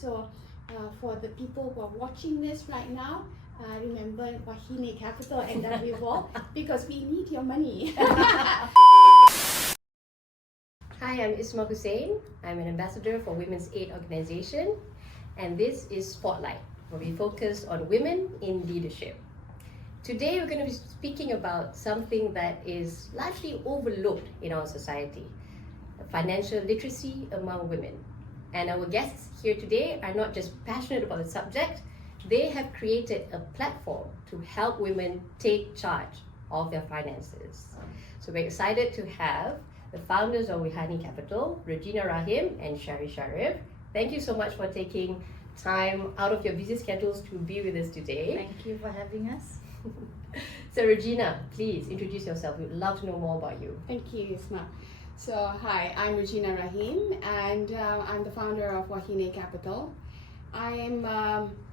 So for the people who are watching this right now, remember Wahine Capital and WAO because we need your money. Hi, I'm Isma Hussein. I'm an ambassador for Women's Aid Organization, and this is Spotlight, where we focus on women in leadership. Today, we're going to be speaking about something that is largely overlooked in our society: financial literacy among women. And our guests here today are not just passionate about the subject, they have created a platform to help women take charge of their finances. So we're excited to have the founders of Regina Capital, Regina Rahim and Sherry. Thank you so much for taking time out of your busy schedules to be with us today. Thank you for having us. So Regina, please introduce yourself. We'd love to know more about you. Thank you, Isma. So hi, I'm Regina Rahim and I'm the founder of Wahine Capital. I'm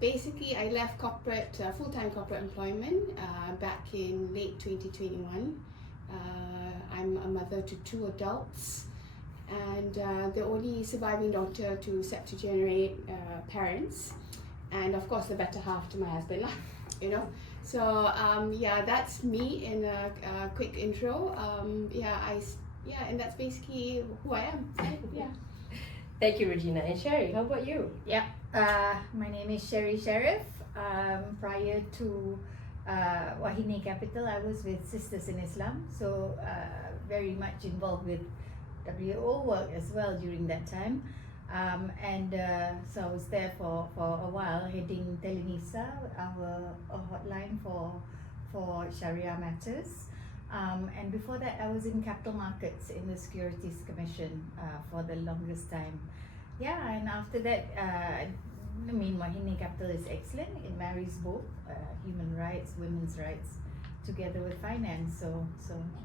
basically, I left corporate, full-time corporate employment back in late 2021. I'm a mother to 2 adults and the only surviving daughter to septuagenarian parents, and of course the better half to my husband, you know. So yeah, that's me in a quick intro. And that's basically who I am. Yeah. Thank you, Regina. And Sherry, how about you? Yeah, my name is Sherry. Prior to Wahine Capital, I was with Sisters in Islam, so very much involved with WAO work as well during that time. So I was there for a while, heading Telenisa, our hotline for Sharia matters. And before that, I was in capital markets in the Securities Commission for the longest time. Yeah, and after that, Wahine Capital is excellent. It marries both human rights, women's rights, together with finance. So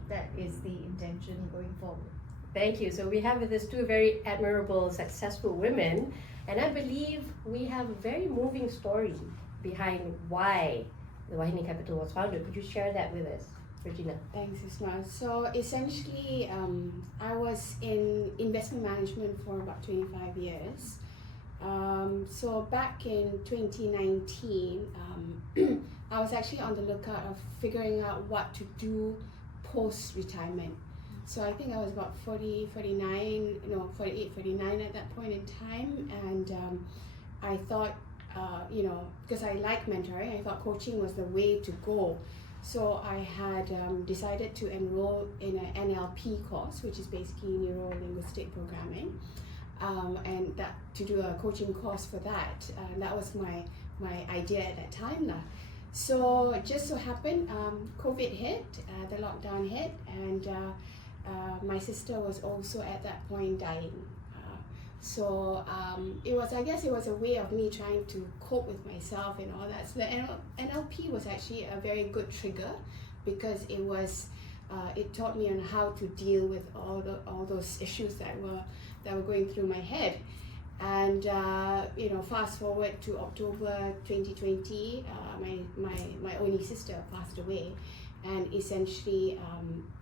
that is the intention going forward. Thank you. So we have with us 2 very admirable, successful women, and I believe we have a very moving story behind why the Wahine Capital was founded. Could you share that with us, Regina? Thanks, Isma. So essentially, I was in investment management for about 25 years. So back in 2019, I was actually on the lookout of figuring out what to do post-retirement. So I think I was about 48, 49 at that point in time, and I thought, because I like mentoring, I thought coaching was the way to go. So I had decided to enroll in an NLP course, which is basically neuro-linguistic programming, and that to do a coaching course for that. That was my idea at that time. So just so happened, COVID hit, the lockdown hit, and my sister was also at that point dying. I guess it was a way of me trying to cope with myself and all that. So the NLP was actually a very good trigger because it taught me on how to deal with all those issues that were going through my head. And fast forward to October 2020, my only sister passed away. And essentially,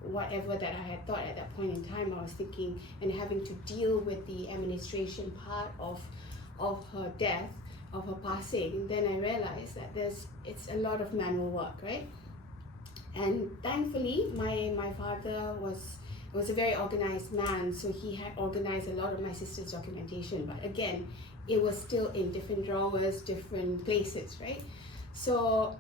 whatever that I had thought at that point in time, I was thinking and having to deal with the administration part of her death, of her passing. Then I realized that it's a lot of manual work, right? And thankfully, my father was a very organized man, so he had organized a lot of my sister's documentation. But again, it was still in different drawers, different places, right? So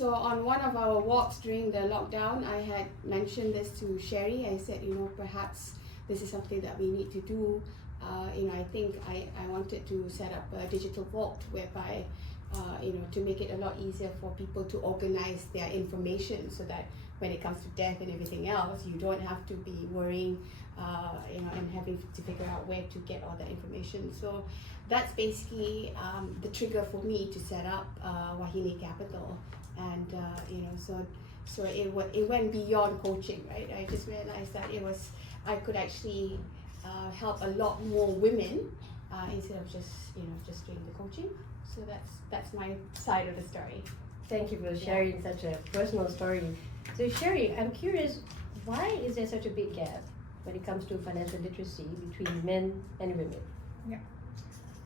on one of our walks during the lockdown, I had mentioned this to Sherry. I said, perhaps this is something that we need to do. I think I wanted to set up a digital vault whereby, to make it a lot easier for people to organize their information so that when it comes to death and everything else, you don't have to be worrying, and having to figure out where to get all that information. So that's basically the trigger for me to set up Wahine Capital, and so it went beyond coaching, right? I just realized that I could actually help a lot more women instead of just doing the coaching. So that's my side of the story. Thank you for sharing such a personal story. So Sherry, I'm curious, why is there such a big gap when it comes to financial literacy between men and women? Yeah.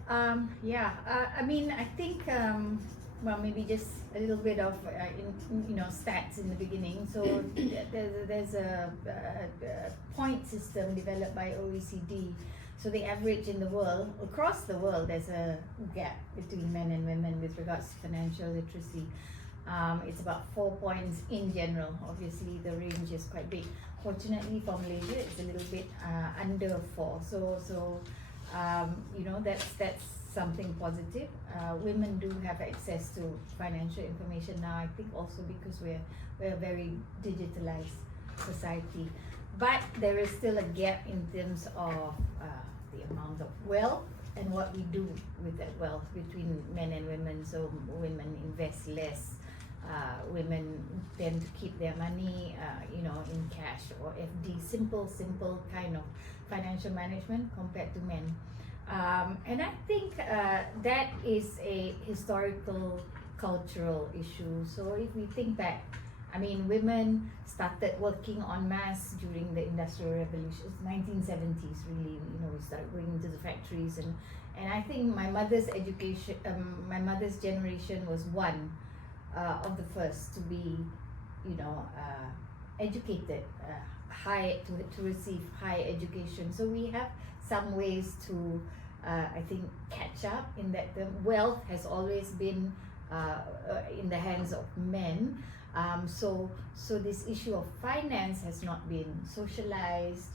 I mean, I think, well, maybe just a little bit of, stats in the beginning. So there's a point system developed by OECD. So the average in the world, across the world, there's a gap between men and women with regards to financial literacy. It's about 4 points in general. Obviously, the range is quite big. Fortunately for Malaysia, it's a little bit under 4. So that's something positive. Women do have access to financial information now. I think also because we're a very digitalized society, but there is still a gap in terms of the amount of wealth and what we do with that wealth between men and women. So women invest less. Women tend to keep their money, in cash or FD, simple kind of financial management compared to men. And I think that is a historical, cultural issue. So if we think back, I mean, women started working en masse during the Industrial Revolution, 1970s really, we started going into the factories and I think my mother's education, my mother's generation was one of the first to be, educated, to receive high education. So we have some ways to, I think, catch up in that term. Wealth has always been in the hands of men. So this issue of finance has not been socialized.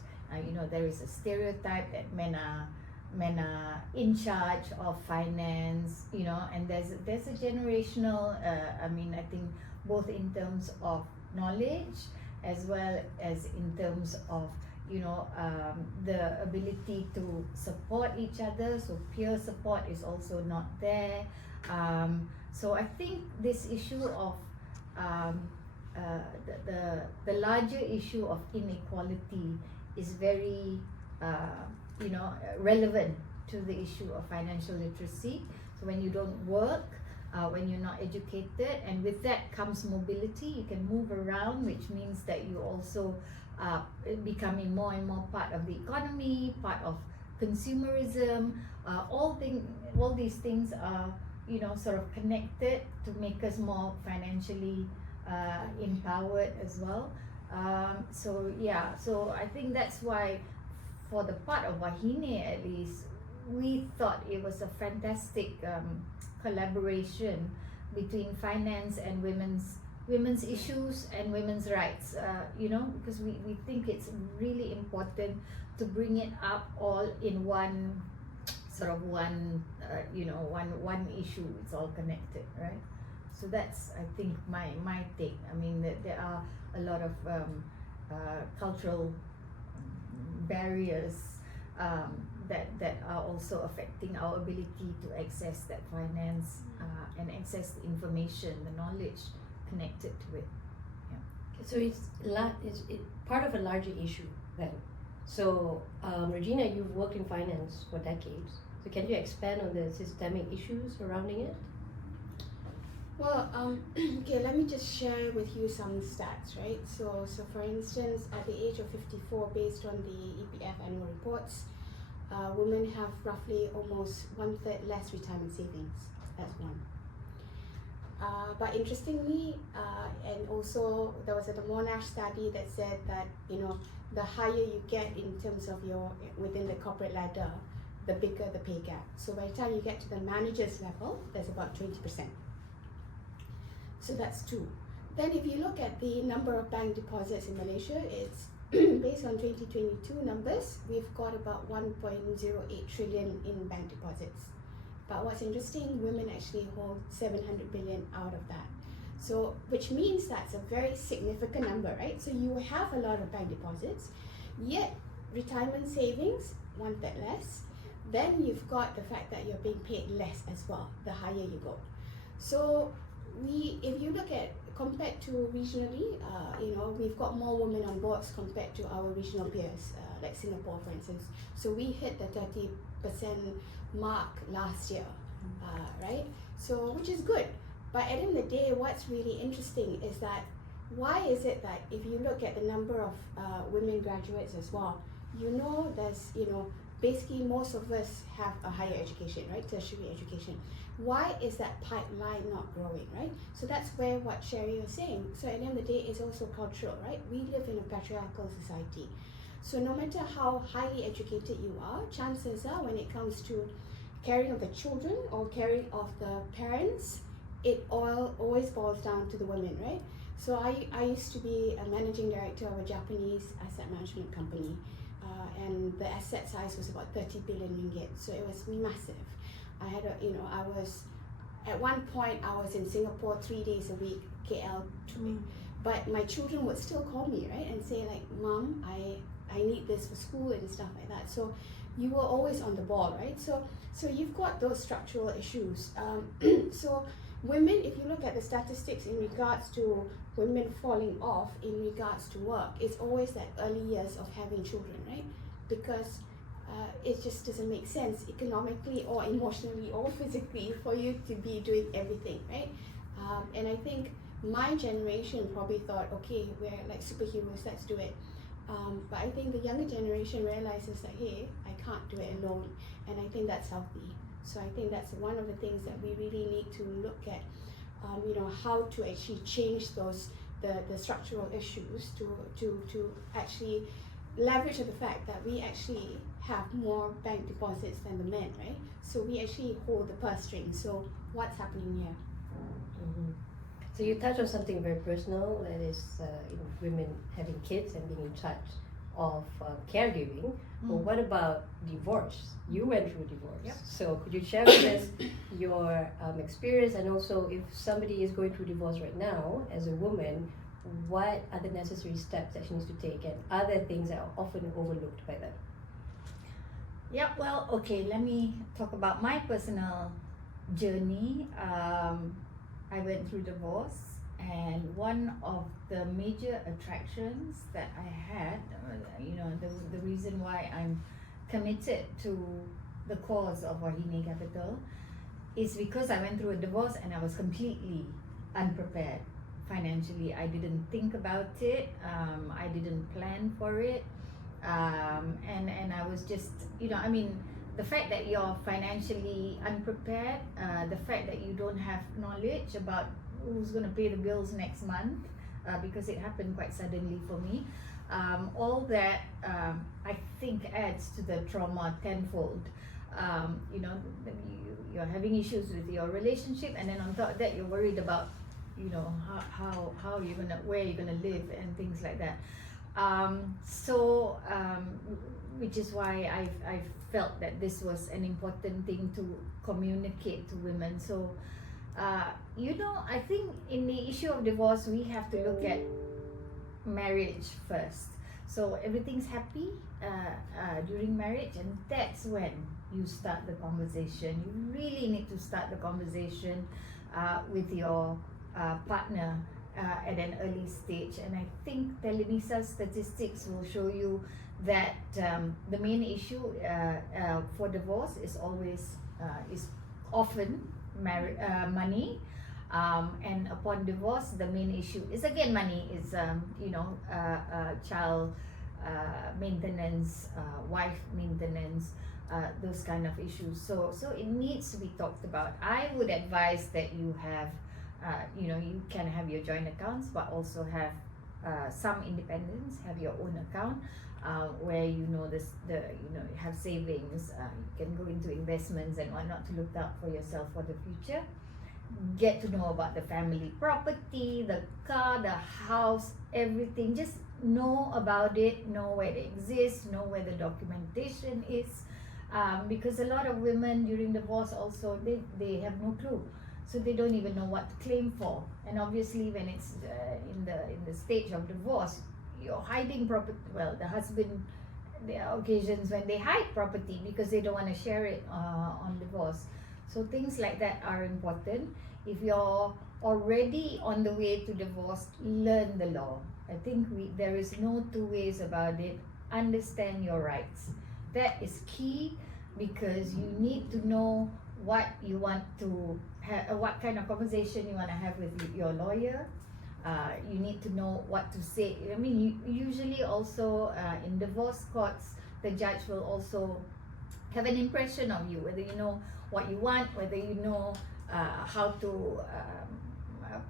There is a stereotype that men are in charge of finance, and there's a generational, I think both in terms of knowledge as well as in terms of, the ability to support each other. So peer support is also not there. So I think this issue of the larger issue of inequality is very relevant to the issue of financial literacy. So when you don't work, when you're not educated, and with that comes mobility, you can move around, which means that you also becoming more and more part of the economy, part of consumerism. All these things are sort of connected to make us more financially empowered as well. So I think that's why for the part of Wahine at least, we thought it was a fantastic collaboration between finance and women's issues and women's rights, because we think it's really important to bring it up all in one one issue. It's all connected, right? So that's, I think, my take. I mean, there are a lot of cultural barriers that are also affecting our ability to access that finance and access the information, the knowledge connected to it. So it's part of a larger issue then. So Regina, you've worked in finance for decades. So can you expand on the systemic issues surrounding it? Well, okay, let me just share with you some stats, right? So for instance, at the age of 54, based on the EPF annual reports, women have roughly almost 1/3 less retirement savings. That's one. But interestingly, and also there was a Monash study that said that the higher you get in terms of within the corporate ladder, the bigger the pay gap. So by the time you get to the manager's level, there's about 20%. So that's two. Then if you look at the number of bank deposits in Malaysia, it's based on 2022 numbers, we've got about 1.08 trillion in bank deposits. But what's interesting, women actually hold 700 billion out of that. So, which means that's a very significant number, right? So you have a lot of bank deposits, yet retirement savings, 1/3 less. Then you've got the fact that you're being paid less as well, the higher you go. So if you look at, compared to regionally, we've got more women on boards compared to our regional peers, like Singapore, for instance. So we hit the 30% mark last year, right? So, which is good. But at the end of the day, what's really interesting is that why is it that if you look at the number of women graduates as well, there's basically most of us have a higher education, right? Tertiary education. Why is that pipeline not growing, right? So that's where what Sherry was saying. So at the end of the day, it's also cultural, right? We live in a patriarchal society. So no matter how highly educated you are, chances are when it comes to caring of the children or caring of the parents, it all always boils down to the women, right? So I used to be a managing director of a Japanese asset management company, and the asset size was about 30 billion ringgit. So it was massive. I had I was, at one point I was in Singapore 3 days a week, KL, but my children would still call me, right, and say like, Mom, I need this for school and stuff like that. So you were always on the ball, right? So you've got those structural issues. So women, if you look at the statistics in regards to women falling off in regards to work, it's always that early years of having children, right? Because it just doesn't make sense economically or emotionally or physically for you to be doing everything, right? And I think my generation probably thought, okay, we're like superheroes, let's do it. But I think the younger generation realizes that, hey, I can't do it alone, and I think that's healthy. So I think that's one of the things that we really need to look at, how to actually change the structural issues to actually leverage the fact that we actually have more bank deposits than the men, right? So we actually hold the purse strings. So what's happening here? Mm-hmm. So you touched on something very personal, that is women having kids and being in charge of caregiving. But what about divorce? You went through divorce. Yep. So could you share with us your experience, and also if somebody is going through divorce right now as a woman, what are the necessary steps that she needs to take, and other things that are often overlooked by them? Yeah, well, okay, let me talk about my personal journey. I went through divorce, and one of the major attractions that I had, the reason why I'm committed to the cause of Wahine Capital is because I went through a divorce and I was completely unprepared financially. I didn't think about it, I didn't plan for it, and I was just, the fact that you're financially unprepared, the fact that you don't have knowledge about who's going to pay the bills next month, because it happened quite suddenly for me, all that I think adds to the trauma tenfold. You're having issues with your relationship, and then on top of that you're worried about how you're gonna, where you're gonna live and things like that. Which is why I felt that this was an important thing to communicate to women. So I think in the issue of divorce we have to look at marriage first. So everything's happy during marriage, and that's when you start the conversation. You really need to start the conversation with your partner at an early stage. And I think Telemisa's statistics will show you that the main issue for divorce is often money, and upon divorce the main issue is again money, is child maintenance, wife maintenance, those kind of issues. So it needs to be talked about. I would advise that you have you can have your joint accounts, but also have some independence, have your own account where you have savings, you can go into investments and whatnot to look out for yourself for the future. Get to know about the family property, the car, the house, everything. Just know about it, know where it exists, know where the documentation is, because a lot of women during divorce also they have no clue. So they don't even know what to claim for. And obviously when it's in the stage of divorce, you're hiding property. Well, the husband, there are occasions when they hide property because they don't want to share it on divorce. So things like that are important. If you're already on the way to divorce, learn the law. I think there is no two ways about it. Understand your rights. That is key, because you need to know what you want to what kind of conversation you want to have with your lawyer. You need to know what to say. I mean, usually also in divorce courts, the judge will also have an impression of you, whether you know what you want, whether you know how to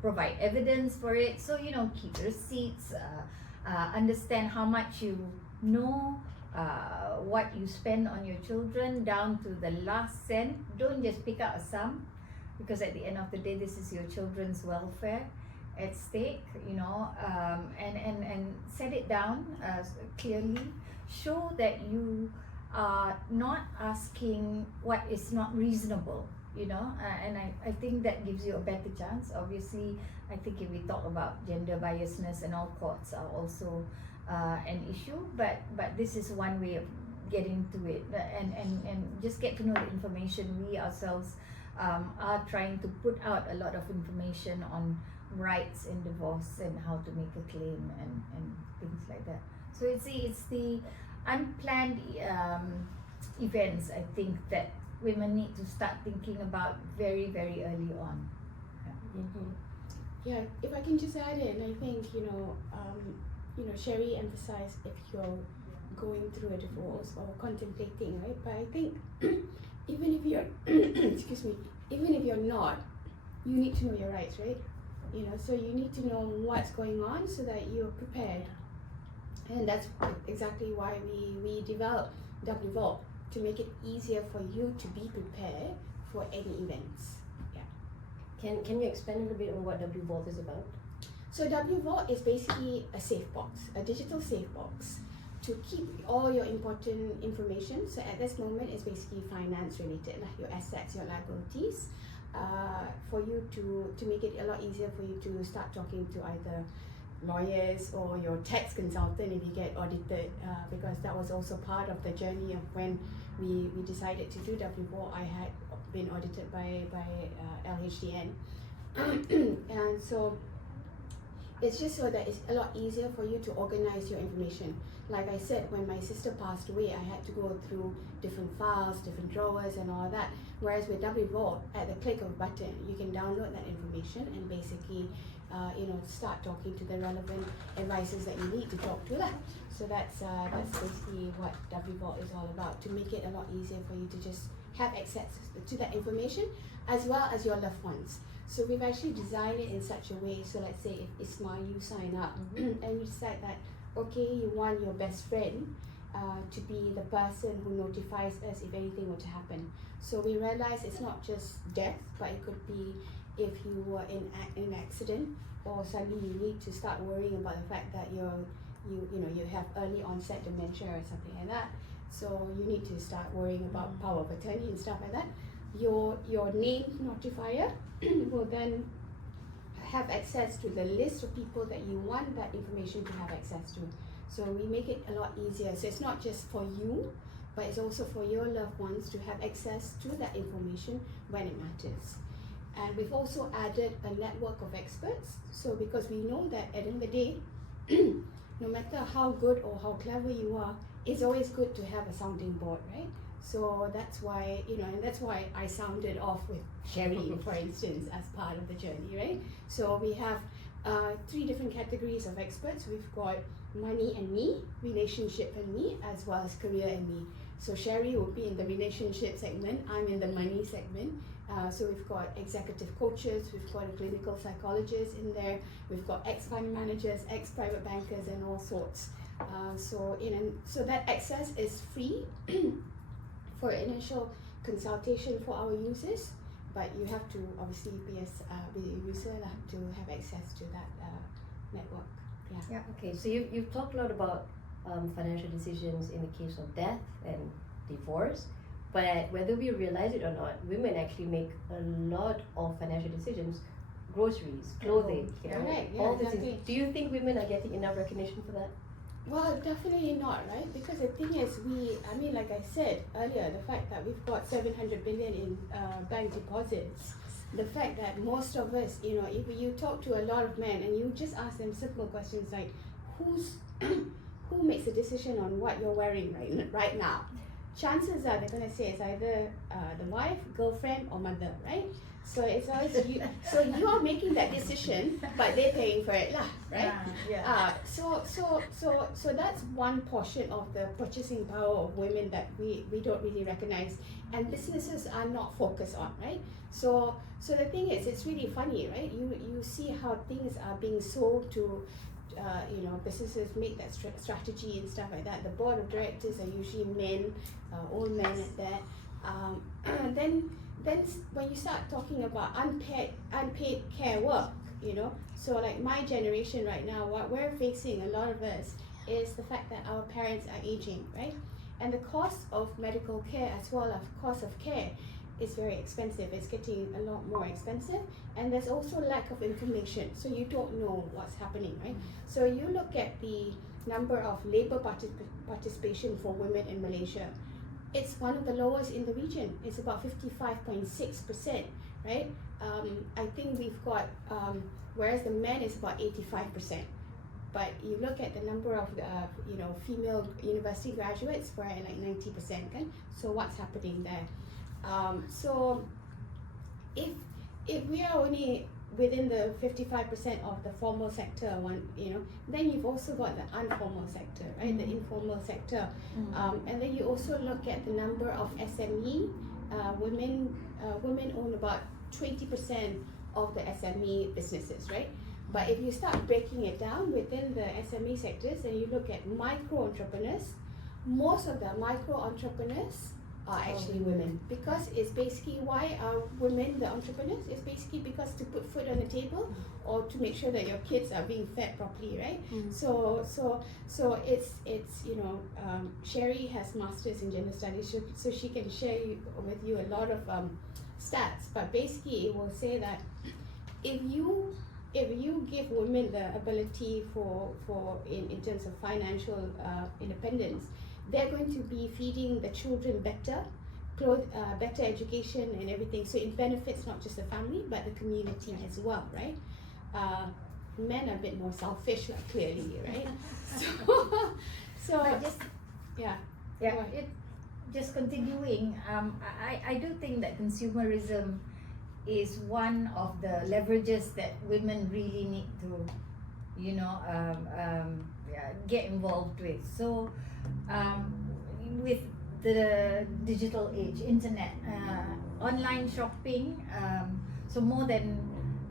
provide evidence for it. So, keep receipts, understand how much you know, what you spend on your children down to the last cent. Don't just pick out a sum, because at the end of the day, this is your children's welfare at stake, and set it down clearly. Show that you are not asking what is not reasonable, and I think that gives you a better chance. Obviously, I think if we talk about gender biasness, and all courts are also an issue, but this is one way of getting to it, and just get to know the information. We ourselves are trying to put out a lot of information on rights in divorce and how to make a claim and things like that. So it's the unplanned events, I think, that women need to start thinking about very, very early on. Yeah, if I can just add in, I think Sherry emphasized if you're going through a divorce or contemplating, right? But I think even if you're excuse me, even if you're not, you need to know your rights, right? So you need to know what's going on so that you're prepared. And that's exactly why we developed WAO, to make it easier for you to be prepared for any events. Yeah. Can you expand a little bit on what WAO is about? So WAO is basically a safe box, a digital safe box to keep all your important information. So at this moment, it's basically finance related, like your assets, your liabilities, for you to make it a lot easier for you to start talking to either lawyers or your tax consultant if you get audited, because that was also part of the journey of when we decided to do WAO. I had been audited by LHDN. And so it's just so that it's a lot easier for you to organize your information. Like I said, when my sister passed away, I had to go through different files, different drawers and all that. Whereas with WAO, at the click of a button, you can download that information and basically start talking to the relevant advisors that you need to talk to. So that's basically what WAO is all about, to make it a lot easier for you to just have access to that information, as well as your loved ones. So we've actually designed it in such a way, so let's say if Isma, you sign up and you decide that, okay, you want your best friend to be the person who notifies us if anything were to happen. So we realize it's not just death, but it could be if you were in an accident, or suddenly you need to start worrying about the fact that you have early onset dementia or something like that. So you need to start worrying about power of attorney and stuff like that. Your named notifier will then have access to the list of people that you want that information to have access to. So we make it a lot easier. So it's not just for you, but it's also for your loved ones to have access to that information when it matters. And we've also added a network of experts. So because we know that at the end of the day, no matter how good or how clever you are, it's always good to have a sounding board, right? So that's why, and that's why I sounded off with Sherry, for instance, as part of the journey, right? So we have 3 different categories of experts. We've got money and me, relationship and me, as well as career and me. So Sherry will be in the relationship segment, I'm in the money segment. So we've got executive coaches, we've got a clinical psychologist in there, we've got ex-fund managers, ex-private bankers, and all sorts. So that access is free for initial consultation for our users, but you have to obviously be a user to have access to that network. Yeah. Okay, so you've talked a lot about financial decisions in the case of death and divorce, but whether we realize it or not, women actually make a lot of financial decisions. Groceries, clothing, all these things. Do you think women are getting enough recognition for that? Well, definitely not, right? Because the thing is, like I said earlier, the fact that we've got 700 billion in bank deposits, the fact that most of us, if you talk to a lot of men and you just ask them simple questions like, who makes a decision on what you're wearing right now? chances are they're going to say it's either the wife, girlfriend, or mother, right? So it's always you. So you are making that decision, but they're paying for it, lah, right? So that's one portion of the purchasing power of women that we don't really recognize, and businesses are not focused on, right? So the thing is, it's really funny, right? You see how things are being sold to. Businesses make that strategy and stuff like that. The board of directors are usually men, old men at that. Then when you start talking about unpaid care work, so like my generation right now, what we're facing, a lot of us, is the fact that our parents are aging, right? And the cost of medical care as well as cost of care is very expensive. It's getting a lot more expensive, and there's also lack of information, so you don't know what's happening, right? So you look at the number of labor participation for women in Malaysia. It's one of the lowest in the region. It's about 55.6%, right? I think we've got, whereas the men is about 85%. But you look at the number of female university graduates, we're at like 90%, okay? So what's happening there? So if we are only within the 55% of the formal sector, then you've also got the informal sector, right? The informal sector, and then you also look at the number of SME women. Women own about 20% of the SME businesses, right? But if you start breaking it down within the SME sectors, and you look at micro entrepreneurs, most of the micro entrepreneurs are actually women, because it's basically, why are women the entrepreneurs? It's basically because to put food on the table, or to make sure that your kids are being fed properly, right? So it's Sherry has masters in gender studies, so she can share with you a lot of stats, but basically it will say that if you give women the ability for in terms of financial independence, they're going to be feeding the children better, better education and everything. So it benefits not just the family, but the community as well, right? Men are a bit more selfish, like, clearly, right? Just continuing, I do think that consumerism is one of the leverages that women really need to, get involved with. So with the digital age, internet, online shopping, so more than,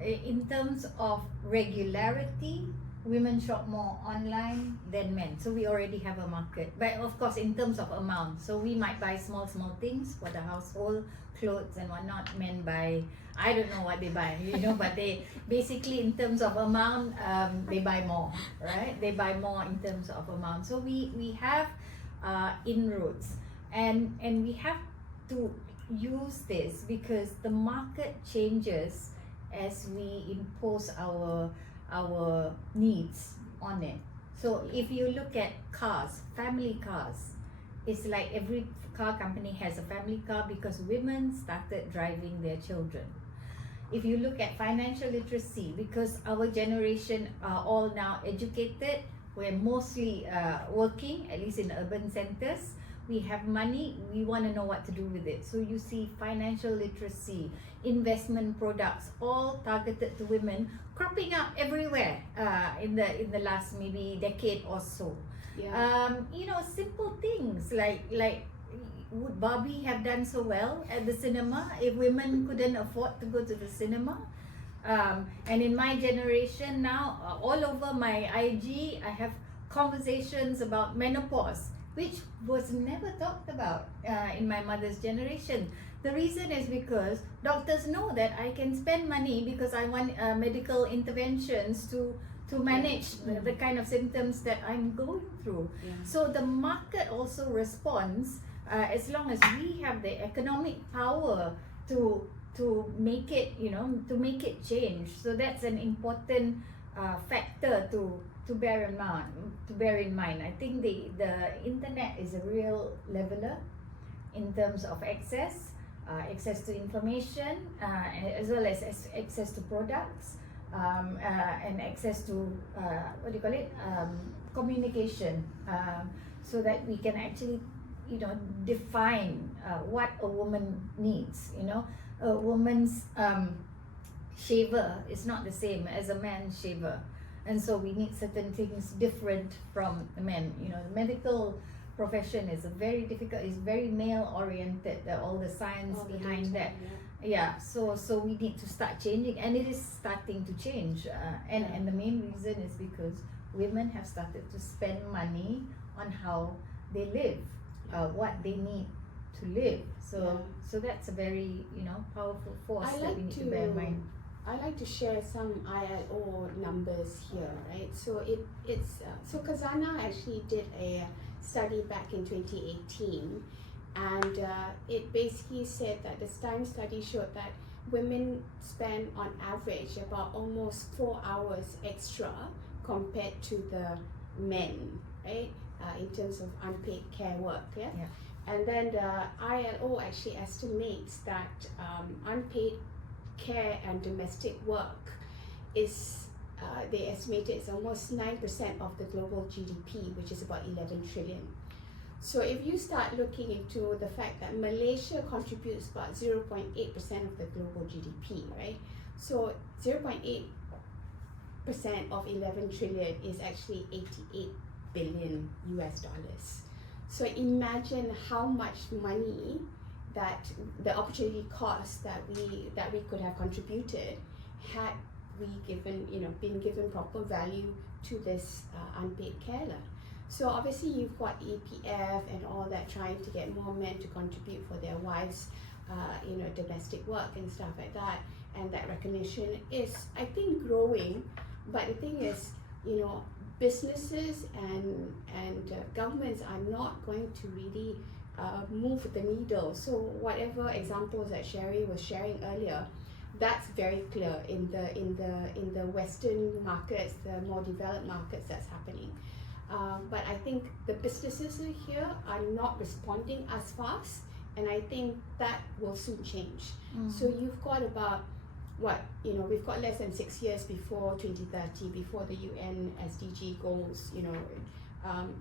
in terms of regularity, women shop more online than men, so we already have a market. But of course, in terms of amount, so we might buy small things for the household, clothes and whatnot. Men buy, I don't know what they buy, but they basically, in terms of amount, they buy more, right? They buy more in terms of amount. So we have inroads, and we have to use this, because the market changes as we impose our needs on it. So if you look at cars, family cars, it's like every car company has a family car because women started driving their children. If you look at financial literacy, because our generation are all now educated, we're mostly working, at least in urban centers, we have money, we want to know what to do with it. So you see financial literacy, investment products, all targeted to women, cropping up everywhere in the last maybe decade or so. Simple things like would Barbie have done so well at the cinema if women couldn't afford to go to the cinema? And in my generation now, all over my IG, I have conversations about menopause, which was never talked about in my mother's generation. The reason is because doctors know that I can spend money because I want medical interventions to manage the kind of symptoms that I'm going through. So the market also responds as long as we have the economic power to make it, to make it change. So that's an important factor to bear in mind. I think the internet is a real leveler in terms of access to information, as well as access to products, and access to communication, so that we can actually define what a woman needs. A woman's shaver is not the same as a man's shaver, and so we need certain things different from the men. The medical profession is very difficult, is very male oriented, all the science All the behind data, that. So we need to start changing, and it is starting to change, and the main reason is because women have started to spend money on how they live, what they need to live. So that's a very powerful force that we need to bear in mind. I like to share some ILO numbers here, right? So so Kazana actually did a study back in 2018, and it basically said that the time study showed that women spend on average about almost 4 hours extra compared to the men, right? In terms of unpaid care work, and then the ILO actually estimates that unpaid care and domestic work is they estimate it's almost 9% of the global GDP, which is about 11 trillion. So if you start looking into the fact that Malaysia contributes about 0.8% of the global GDP, right? So 0.8% of 11 trillion is actually 88 billion US dollars. So imagine how much money that the opportunity cost that we could have contributed had we been given proper value to this unpaid care. So obviously you've got EPF and all that trying to get more men to contribute for their wives, domestic work and stuff like that, and that recognition is, I think, growing. But the thing is, businesses and governments are not going to really move the needle. So whatever examples that Sherry was sharing earlier, that's very clear in the Western markets, the more developed markets, that's happening. But I think the businesses here are not responding as fast, and I think that will soon change. So you've got about we've got less than 6 years before 2030, before the UN SDG goals,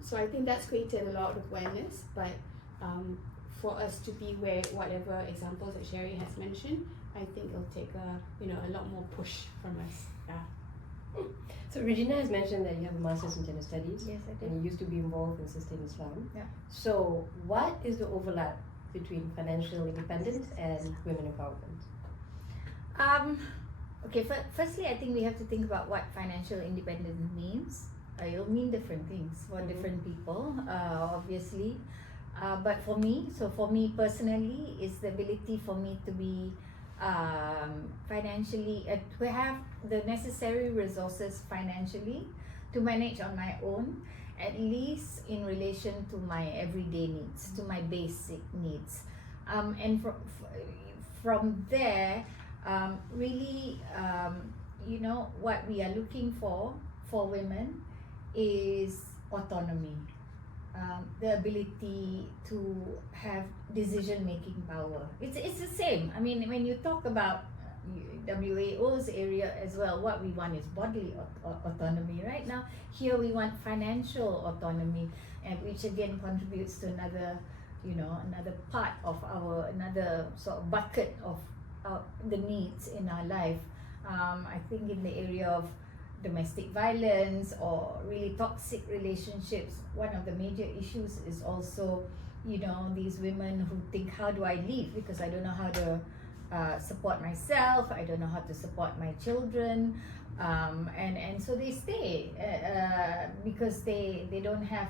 so I think that's created a lot of awareness, but for us to be where whatever examples that Sherry has mentioned, I think it'll take a lot more push from us. So Regina has mentioned that you have a master's in gender studies. Yes, I do. And you used to be involved in Sustained Islam. Yeah. So what is the overlap between financial independence and women empowerment? Okay, firstly, I think we have to think about what financial independence means. It'll mean different things for different people, obviously. But for me personally, is the ability for me to be financially, to have the necessary resources financially to manage on my own, at least in relation to my everyday needs, to my basic needs. And from there, really, what we are looking for women is autonomy, the ability to have decision-making power. It's the same. I mean, when you talk about WAO's area as well, what we want is bodily autonomy. Right now, here we want financial autonomy, and which again contributes to another part of another sort of bucket of the needs in our life. I think in the area of domestic violence or really toxic relationships, one of the major issues is also, these women who think, how do I live? Because I don't know how to support myself, I don't know how to support my children, and so they stay because they don't have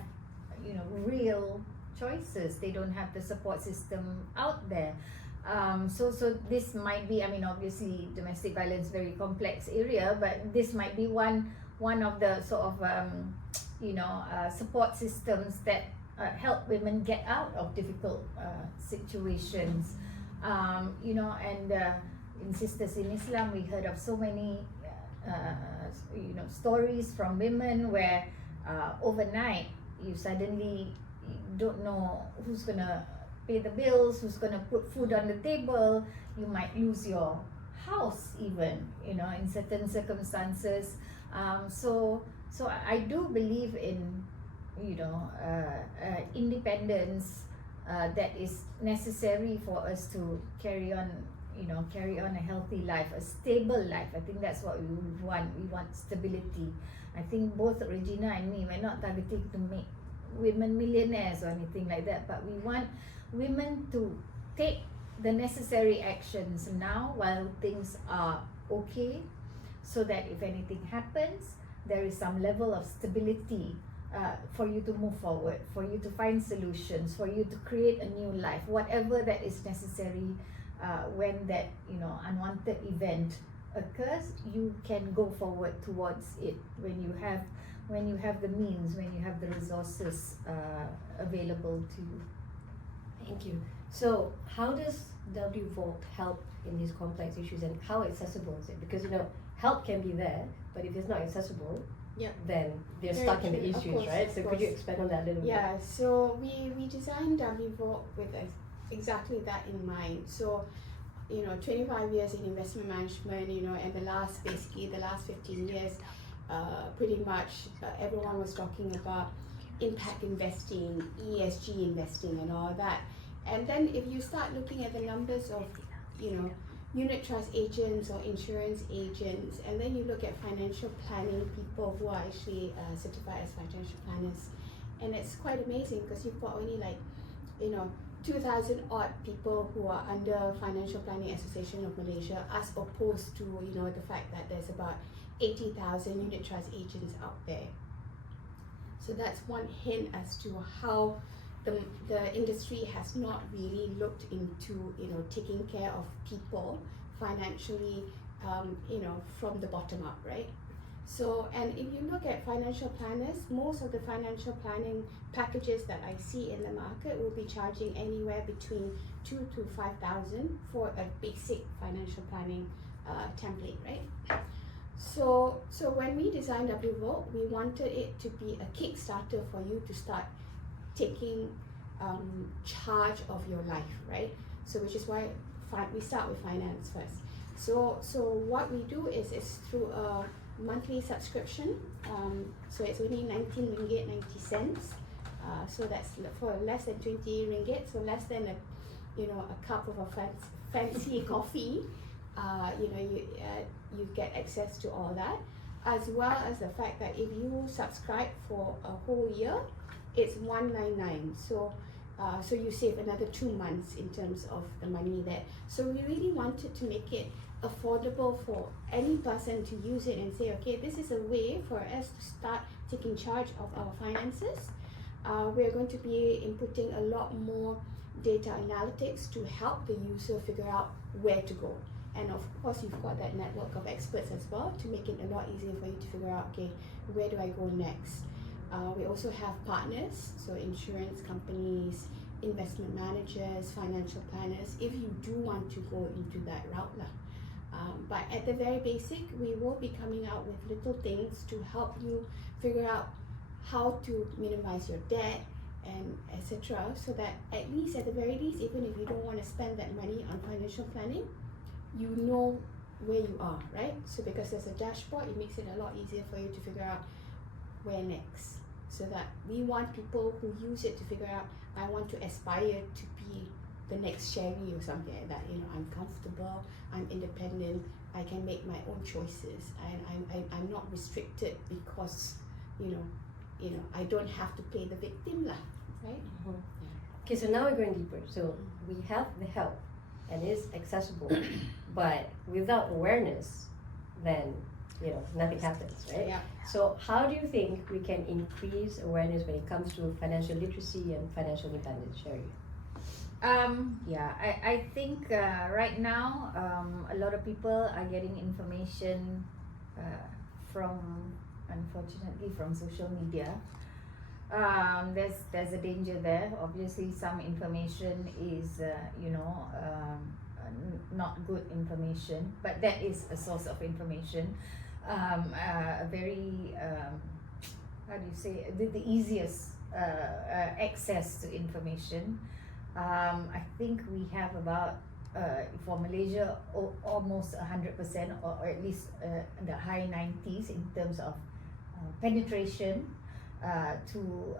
real choices, they don't have the support system out there. So this might be, obviously domestic violence is a very complex area, but this might be one of the sort of support systems that help women get out of difficult situations. And in Sisters in Islam, we heard of so many stories from women where overnight you suddenly don't know who's gonna pay the bills, who's gonna put food on the table. You might lose your house even, in certain circumstances. So I do believe in independence that is necessary for us to carry on a healthy life, a stable life. I think that's what we want. We want stability. I think both Regina and me, we're not targeting to make women millionaires or anything like that, but we want women to take the necessary actions now while things are okay, so that if anything happens, there is some level of stability for you to move forward, for you to find solutions, for you to create a new life, whatever that is necessary. When that unwanted event occurs, you can go forward towards it when you have the means, when you have the resources available to you. Thank you. So how does WAO help in these complex issues, and how accessible is it? Because help can be there, but if it's not accessible, Yep. then they're Very stuck in the true. Of issues, course, right? of So could course. you expand on that a little bit? Yeah, so we designed WAO with exactly that in mind. So 25 years in investment management, and the last 15 years, pretty much everyone was talking about impact investing, ESG investing and all that. And then if you start looking at the numbers of unit trust agents or insurance agents, and then you look at financial planning people who are actually certified as financial planners, and it's quite amazing because you've got only 2,000 odd people who are under Financial Planning Association of Malaysia, as opposed to the fact that there's about 80,000 unit trust agents out there. So that's one hint as to how the industry has not really looked into taking care of people financially, from the bottom up, right? So, and if you look at financial planners, most of the financial planning packages that I see in the market will be charging anywhere between 2,000 to 5,000 for a basic financial planning template, right? So when we designed WAO, we wanted it to be a Kickstarter for you to start taking charge of your life, right? So which is why we start with finance first. So what we do is through a monthly subscription. So it's only 19 ringgit 90 cents. So that's for less than 20 ringgit, so less than a cup of a fancy coffee. You get access to all that, as well as the fact that if you subscribe for a whole year, it's 199. So you save another 2 months in terms of the money there. So we really wanted to make it affordable for any person to use it and say, okay, this is a way for us to start taking charge of our finances. We're going to be inputting a lot more data analytics to help the user figure out where to go. And of course, you've got that network of experts as well to make it a lot easier for you to figure out, okay, where do I go next? We also have partners, so insurance companies, investment managers, financial planners, if you do want to go into that route. But at the very basic, we will be coming out with little things to help you figure out how to minimize your debt and etc. So that at the very least, even if you don't want to spend that money on financial planning, you know where you are, right? So because there's a dashboard, it makes it a lot easier for you to figure out where next. So that we want people who use it to figure out, I want to aspire to be the next Sherry or something like that. I'm comfortable, I'm independent, I can make my own choices, and I'm not restricted because I don't have to play the victim lah, right? Mm-hmm. Okay, so now we're going deeper. So we have the help and it's accessible, but without awareness, then nothing happens, right? Yeah. So how do you think we can increase awareness when it comes to financial literacy and financial independence, Sherry? I think right now a lot of people are getting information unfortunately from social media. There's a danger there. Obviously, some information is not good information, but that is a source of information. A very how do you say, the easiest access to information. I think we have about for Malaysia almost 100%, or at least the high 90s in terms of penetration to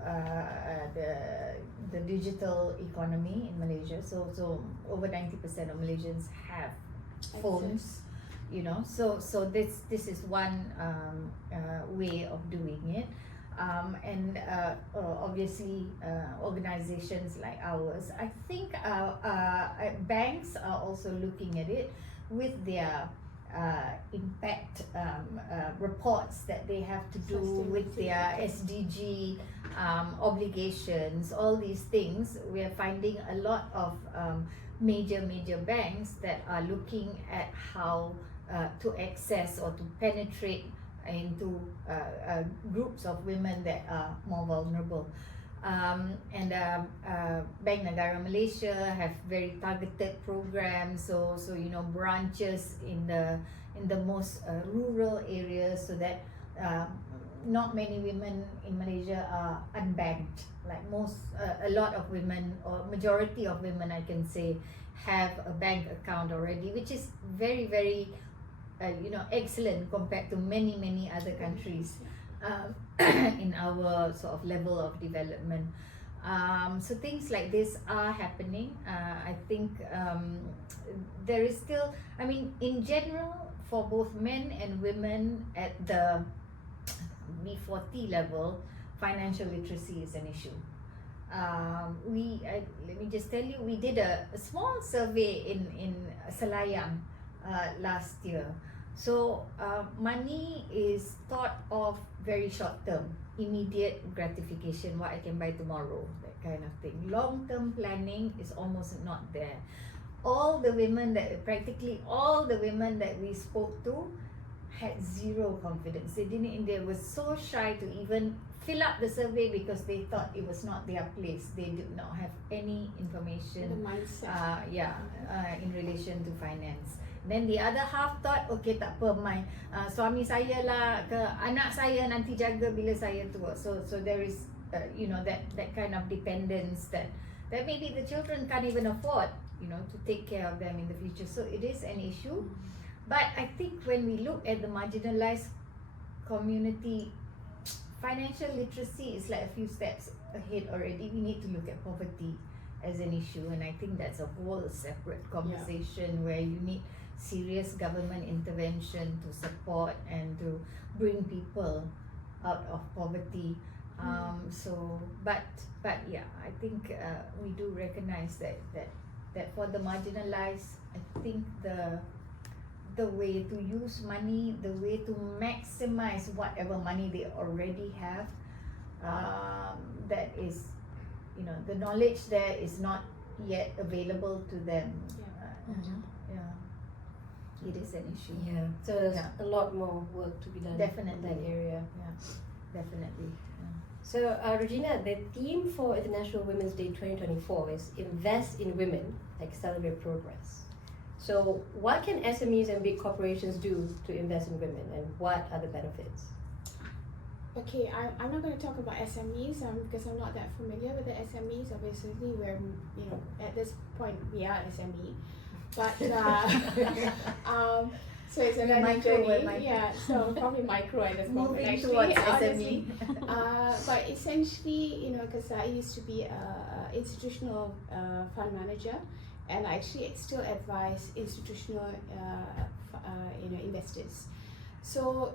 the digital economy in Malaysia. So over 90% of Malaysians have phones, you know. So this is one way of doing it. And obviously organizations like ours, I think banks are also looking at it with their impact reports that they have to do with their SDG obligations, all these things. We are finding a lot of major banks that are looking at how to access or to penetrate into groups of women that are more vulnerable. And Bank Negara Malaysia have very targeted programs, so you know, branches in the most rural areas, so that not many women in Malaysia are unbanked. Like a lot of women, or majority of women, I can say, have a bank account already, which is very excellent compared to many other countries in our sort of level of development. So things like this are happening. I think there is still, I mean, in general, for both men and women at the B40 level, financial literacy is an issue. Let me just tell you, we did a small survey in Selayang last year. So money is thought of very short term, immediate gratification, what I can buy tomorrow, that kind of thing. Long term planning is almost not there. Practically all the women that we spoke to had zero confidence. They were so shy to even fill up the survey because they thought it was not their place. They did not have any information in relation to finance. Then the other half thought, okay, tak apa, suami saya lah, ke anak saya nanti jaga bila saya tua. So there is that kind of dependence that maybe the children can't even afford, to take care of them in the future. So it is an issue. But I think when we look at the marginalized community, financial literacy is like a few steps ahead already. We need to look at poverty as an issue, and I think that's a whole separate conversation where you need serious government intervention to support and to bring people out of poverty. But yeah, I think we do recognize that for the marginalized, I think the way to use money, the way to maximize whatever money they already have, that is, the knowledge there is not yet available to them. It is an issue. Yeah, so there's a lot more work to be done. Definitely. in that area. Definitely. So Regina, the theme for International Women's Day 2024 is Invest in Women, Accelerate Progress. So what can SMEs and big corporations do to invest in women, and what are the benefits? Okay, I'm not going to talk about SMEs because I'm not that familiar with the SMEs. Obviously, we're, at this point, we are SME. But, so it's a learning journey. Yeah, so probably micro at this moment. Moving actually, towards honestly. SME. But essentially, because I used to be an institutional fund manager, and I actually still advise institutional investors. So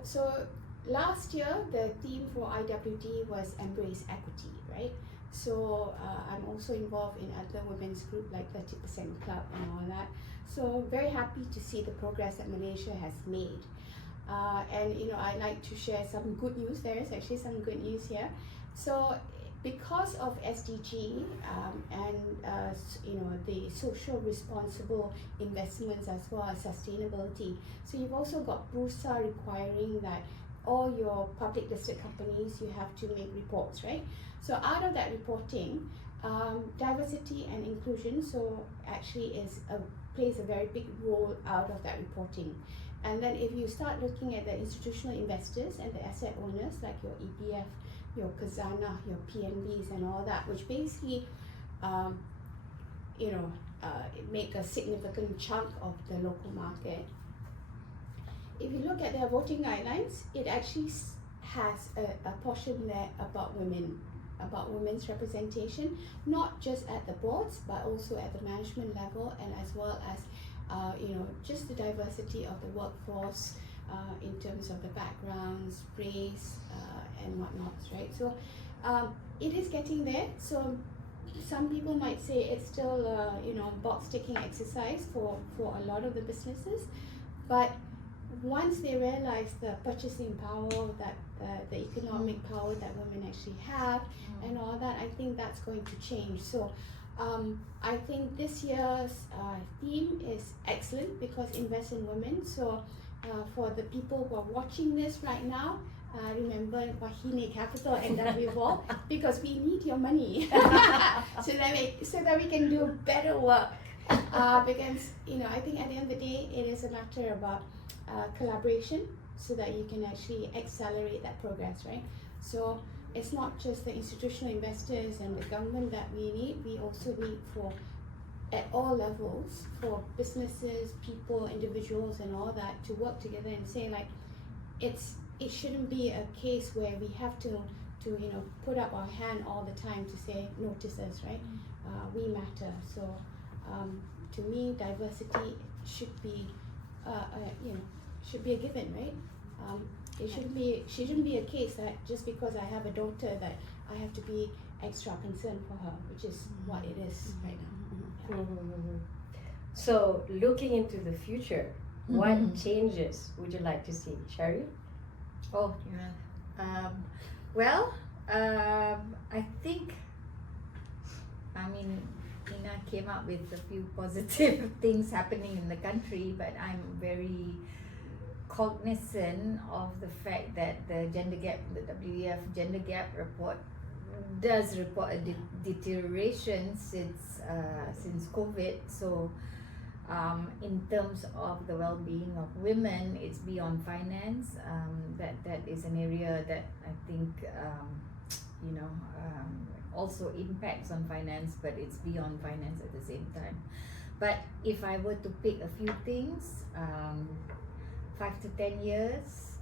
last year the theme for IWD was Embrace Equity, right? So I'm also involved in other women's group like 30% Club and all that. So very happy to see the progress that Malaysia has made. And I like to share some good news. There is actually some good news here. So because of SDG and the social responsible investments as well as sustainability, so you've also got BUSA requiring that all your public listed companies, you have to make reports, right? So out of that reporting, diversity and inclusion actually plays a very big role out of that reporting. And then if you start looking at the institutional investors and the asset owners like your EPF, your Khazanah, your PNBs and all that, which basically make a significant chunk of the local market. If you look at their voting guidelines, it actually has a portion there about women, about women's representation, not just at the boards but also at the management level, and as well as just the diversity of the workforce in terms of the backgrounds, race, and whatnot, right? So it is getting there. So some people might say it's still box ticking exercise for a lot of the businesses, but once they realize the purchasing power, that the economic power that women actually have, and all that, I think that's going to change. So I think this year's theme is excellent because invest in women. So for the people who are watching this right now, remember Wahine Capital and WAO, because we need your money so that we can do better work. Because I think at the end of the day, it is a matter about collaboration, so that you can actually accelerate that progress, right? So it's not just the institutional investors and the government that we need. We also need at all levels, for businesses, people, individuals, and all that, to work together and say, like, it shouldn't be a case where we have to put up our hand all the time to say notice us, right? We matter. So to me, diversity should be a given, right? It shouldn't be a case that just because I have a daughter that I have to be extra concerned for her, which is what it is right now. Yeah. So looking into the future, what changes would you like to see, Sherry? Oh, yeah. I think, Ina came up with a few positive things happening in the country, but I'm very cognizant of the fact that the WEF gender gap report does report a deterioration since COVID. So in terms of the well-being of women, it's beyond finance. That is an area that I think also impacts on finance, but it's beyond finance at the same time. But if I were to pick a few things, 5 to 10 years,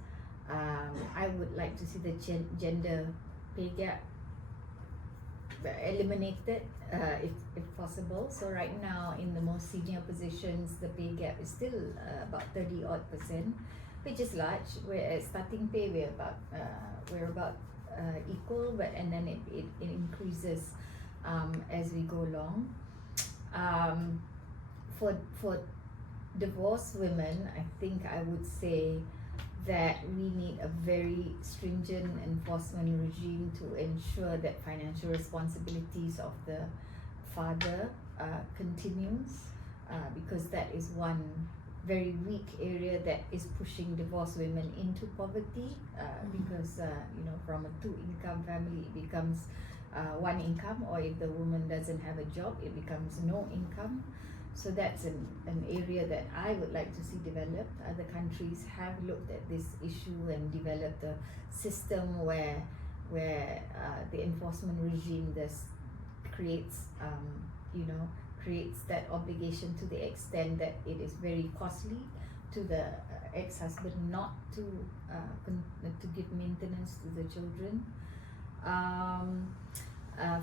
I would like to see the gender pay gap eliminated, if possible. So right now, in the most senior positions, the pay gap is still about 30% which is large. Where at starting pay we're about equal, and then it increases as we go along. For divorced women, I think I would say that we need a very stringent enforcement regime to ensure that financial responsibilities of the father continues, because that is one very weak area that is pushing divorced women into poverty, because from a 2-income family it becomes 1 income, or if the woman doesn't have a job it becomes no income. So that's an area that I would like to see developed. Other countries have looked at this issue and developed a system where the enforcement regime creates that obligation to the extent that it is very costly to the ex-husband not to give maintenance to the children.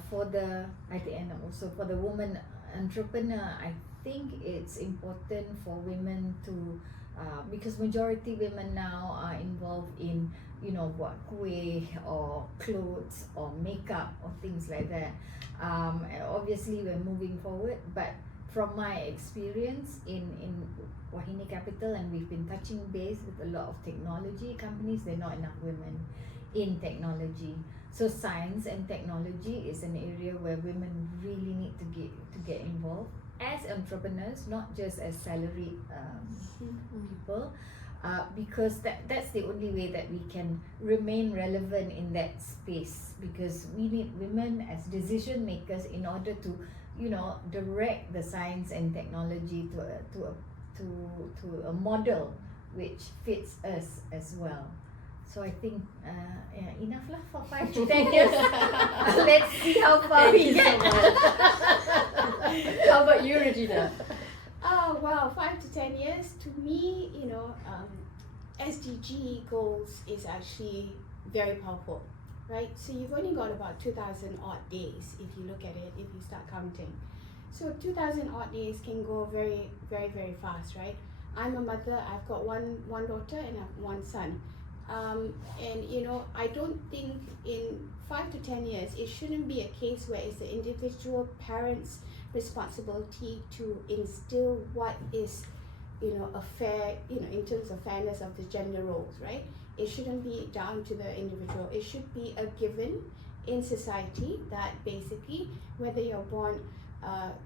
For the woman entrepreneur, I think it's important for women to, because majority women now are involved in kuih or clothes or makeup or things like that. And obviously we're moving forward, but from my experience in Wahine Capital, and we've been touching base with a lot of technology companies, there are not enough women in technology. So science and technology is an area where women really need to get involved as entrepreneurs, not just as salaried people, because that's the only way that we can remain relevant in that space, because we need women as decision makers in order to direct the science and technology to a model which fits us as well. So I think enough lah for 5 to 10 years. Let's see how far we get. How about you, Regina? Oh wow, 5 to 10 years to me, SDG goals is actually very powerful, right? So you've only got about 2,000 odd days if you look at it, if you start counting. So 2,000 odd days can go very, very, very fast, right? I'm a mother, I've got one daughter and I have one son. And you know, I don't think in 5 to 10 years, it shouldn't be a case where it's the individual parent's responsibility to instill what is, you know, a fair, you know, in terms of fairness of the gender roles, right? It shouldn't be down to the individual. It should be a given in society that basically, whether you're born,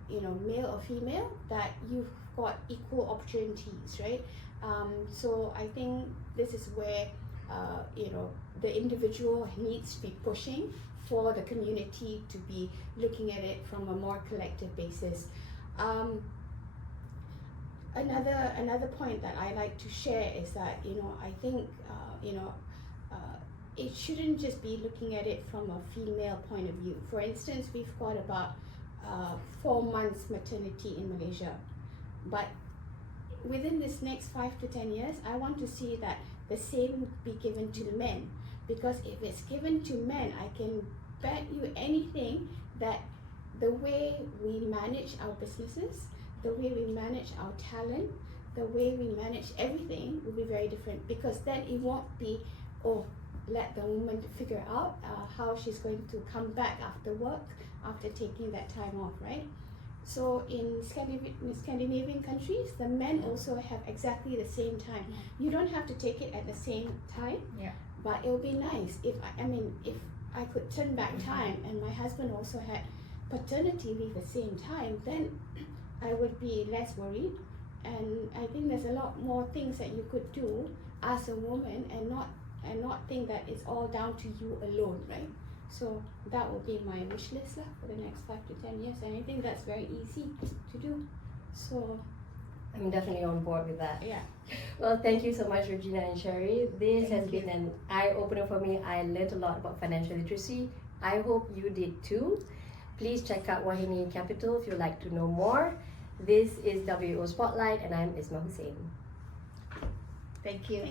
you know, male or female, that you've got equal opportunities, right? So I think this is where, you know, the individual needs to be pushing for the community to be looking at it from a more collective basis. Another point that I like to share is that, you know, I think, you know, it shouldn't just be looking at it from a female point of view. For instance, we've got about 4 months maternity in Malaysia, but within this next 5 to 10 years, I want to see that the same be given to the men, because if it's given to men, I can bet you anything that the way we manage our businesses, the way we manage our talent, the way we manage everything will be very different, because then it won't be, oh, let the woman figure out how she's going to come back after work, after taking that time off, right? So in Scandinavian countries, the men also have exactly the same time. You don't have to take it at the same time, but it would be nice if if I could turn back time and my husband also had paternity leave at the same time, then I would be less worried. And I think there's a lot more things that you could do as a woman and not think that it's all down to you alone, right? So that would be my wish list for the next 5 to 10 years, and I think that's very easy to do. So I'm definitely on board with that. yeah. Well, thank you so much, Regina and Sherry. This has been an eye-opener for me. I learned a lot about financial literacy. I hope you did too. Please check out Wahine Capital if you'd like to know more. This is WAO Spotlight, and I'm Isma Hussein. Thank you.